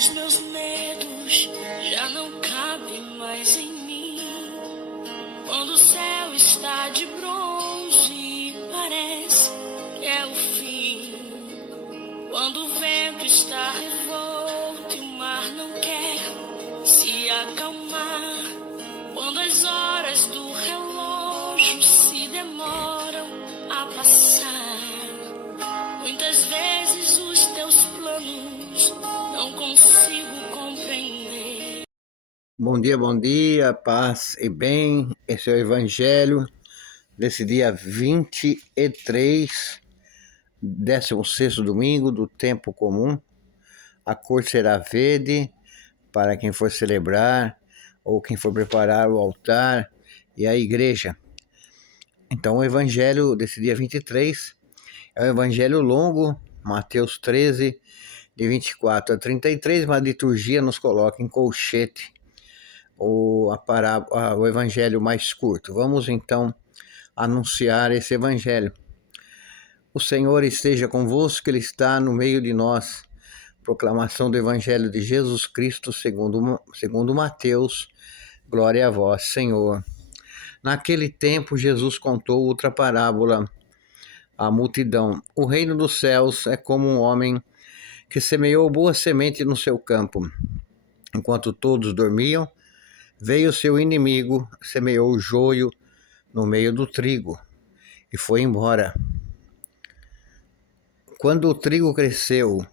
Os meus medos já não cabem mais em mim. Quando o céu está de bronze, parece que é o fim. Quando o vento está revolto e o mar não quer se acalmar. Quando as horas do relógio se demoram a passar. Muitas vezes os teus planos não consigo compreender. Bom dia, paz e bem. Esse é o Evangelho desse dia 23, 16º domingo do tempo comum. A cor será verde para quem for celebrar ou quem for preparar o altar e a igreja. Então o Evangelho desse dia 23 é um Evangelho longo, Mateus 13, de 24 a 33, mas a liturgia nos coloca em colchete o evangelho mais curto. Vamos então anunciar esse evangelho. O Senhor esteja convosco, Ele está no meio de nós. Proclamação do evangelho de Jesus Cristo segundo Mateus. Glória a vós, Senhor. Naquele tempo, Jesus contou outra parábola à multidão. O reino dos céus é como um homem que semeou boa semente no seu campo. Enquanto todos dormiam, veio seu inimigo, semeou o joio no meio do trigo e foi embora. Quando o trigo cresceu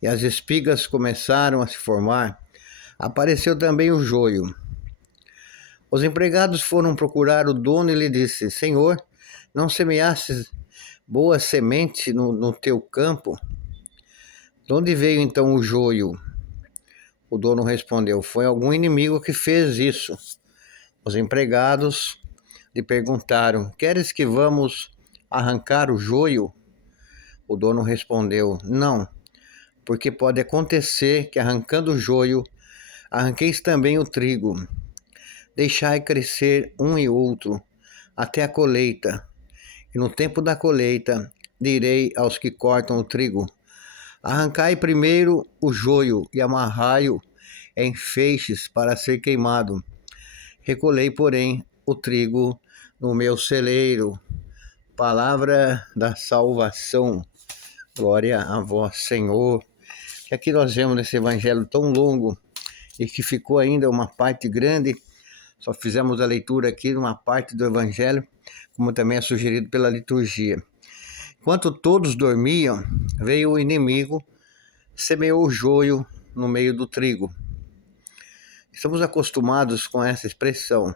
e as espigas começaram a se formar, apareceu também o joio. Os empregados foram procurar o dono e lhe disse: Senhor, não semeastes boa semente no teu campo? De onde veio então o joio? O dono respondeu: Foi algum inimigo que fez isso. Os empregados lhe perguntaram: Queres que vamos arrancar o joio? O dono respondeu: Não, porque pode acontecer que arrancando o joio, arranqueis também o trigo. Deixai crescer um e outro até a colheita. E no tempo da colheita, direi aos que cortam o trigo: Arrancai primeiro o joio e amarrai-o em feixes para ser queimado. Recolhei, porém, o trigo no meu celeiro. Palavra da salvação. Glória a vós, Senhor. Que aqui nós vemos nesse evangelho tão longo e que ficou ainda uma parte grande. Só fizemos a leitura aqui de uma parte do evangelho, como também é sugerido pela liturgia. Enquanto todos dormiam, veio o inimigo, semeou o joio no meio do trigo. Estamos acostumados com essa expressão,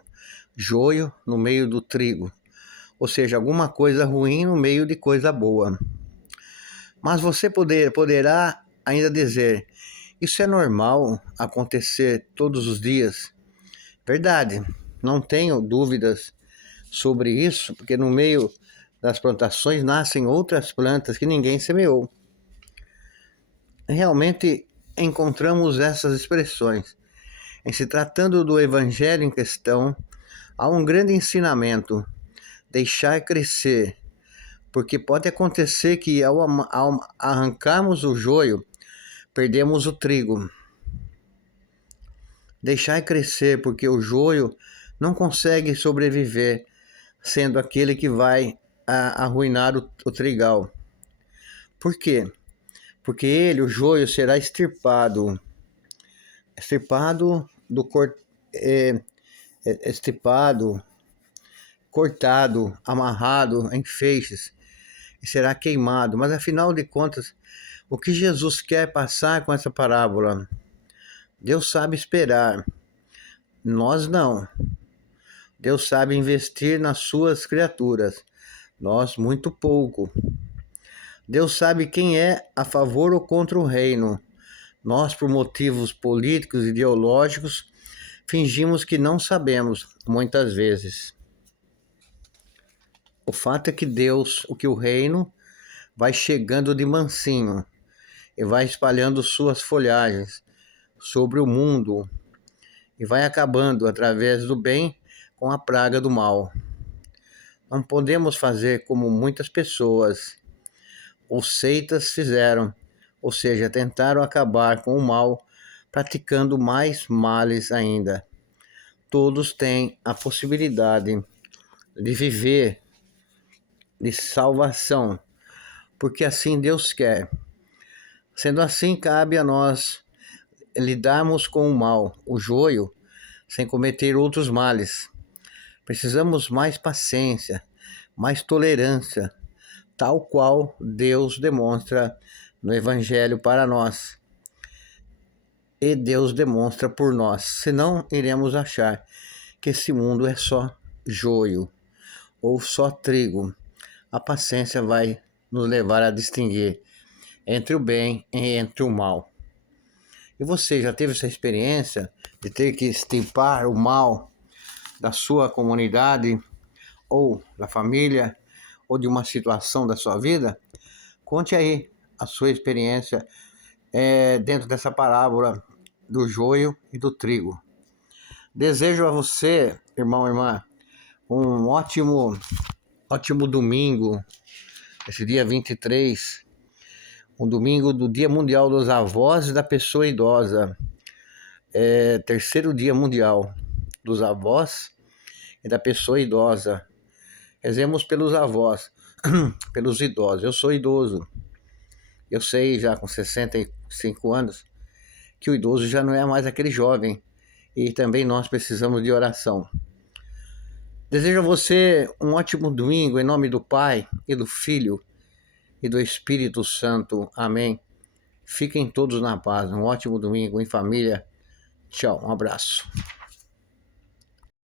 joio no meio do trigo, ou seja, alguma coisa ruim no meio de coisa boa. Mas você poderá ainda dizer, isso é normal acontecer todos os dias? Verdade, não tenho dúvidas sobre isso, porque no meio das plantações nascem outras plantas que ninguém semeou. Realmente encontramos essas expressões. Em se tratando do evangelho em questão, há um grande ensinamento: deixar crescer, porque pode acontecer que ao arrancarmos o joio, perdemos o trigo. Deixar crescer, porque o joio não consegue sobreviver, sendo aquele que vai arruinar o trigal. Por quê? Porque o joio, será extirpado cortado, amarrado em feixes e será queimado. Mas afinal de contas, o que Jesus quer passar com essa parábola? Deus sabe esperar, nós não. Deus sabe investir nas suas criaturas, nós muito pouco. Deus sabe quem é a favor ou contra o reino. Nós, por motivos políticos e ideológicos, fingimos que não sabemos, muitas vezes. O fato é que o reino vai chegando de mansinho e vai espalhando suas folhagens sobre o mundo e vai acabando através do bem com a praga do mal. Não podemos fazer como muitas pessoas ou seitas fizeram, ou seja, tentaram acabar com o mal praticando mais males ainda. Todos têm a possibilidade de viver de salvação, porque assim Deus quer. Sendo assim, cabe a nós lidarmos com o mal, o joio, sem cometer outros males. Precisamos mais paciência, mais tolerância, tal qual Deus demonstra no Evangelho para nós. E Deus demonstra por nós, senão iremos achar que esse mundo é só joio ou só trigo. A paciência vai nos levar a distinguir entre o bem e entre o mal. E você já teve essa experiência de ter que extirpar o mal da sua comunidade, ou da família, ou de uma situação da sua vida? Conte aí a sua experiência dentro dessa parábola do joio e do trigo. Desejo a você, irmão e irmã, um ótimo domingo, esse dia 23, um domingo do Dia Mundial dos Avós e da Pessoa Idosa. Terceiro Dia Mundial dos Avós e da Pessoa Idosa. Rezemos pelos avós, pelos idosos. Eu sou idoso. Eu sei já com 65 anos que o idoso já não é mais aquele jovem. E também nós precisamos de oração. Desejo a você um ótimo domingo em nome do Pai e do Filho e do Espírito Santo. Amém. Fiquem todos na paz. Um ótimo domingo em família. Tchau, um abraço.